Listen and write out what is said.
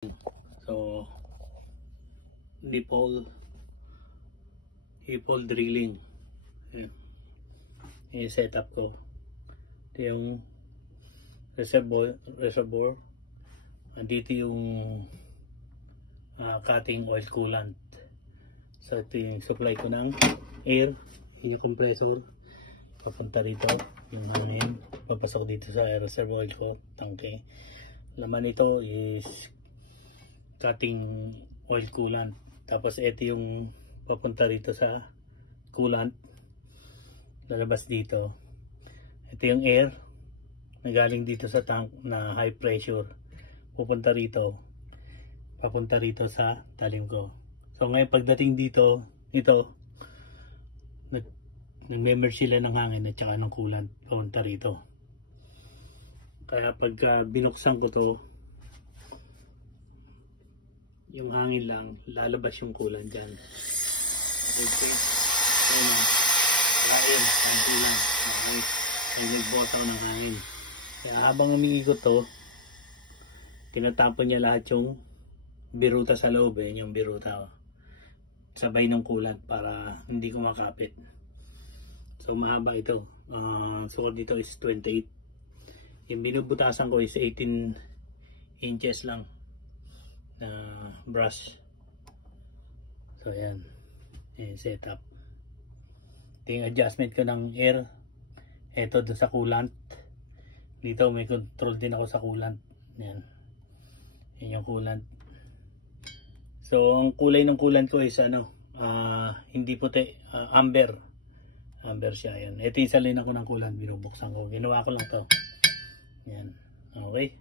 So nipple drilling. Ayan. Yung setup ko. Ito yung reservoir. Andito yung cutting oil coolant. So ito yung supply ko ng air. Yung compressor papunta rito, yung hangin papasok dito sa reservoir oil ko, tangke. Laman nito is cutting oil coolant. Tapos ito yung papunta rito sa coolant, lalabas dito. Ito yung air na galing dito sa tank na high pressure, pupunta rito, papunta rito sa talim ko. So ngayon pagdating dito, ito nag-merge sila ng hangin at saka ng coolant papunta rito. Kaya pagka binuksan ko to, yung hangin lang, lalabas yung coolant dyan. Okay. Ayan. Ayan. Konti lang. Ay nagbotaw ng hangin. Kaya habang umiikot to, tinatapon niya lahat yung biruta sa loob. Yung biruta. Sabay ng coolant para hindi kumakapit. So mahaba ito. So dito is 28. Yung binubutasan ko is 18 inches lang na brush. So ayan. Ayan setup. Ito yung adjustment ko ng air. Ito dun sa coolant. Dito may control din ako sa coolant. Ayan. Yan yung coolant. So ang kulay ng coolant ko is hindi puti, amber. Amber siya. Yan. Ito yung salin ako ng coolant. Binubuksan ko. Ginawa ko lang to. Yan. Okay.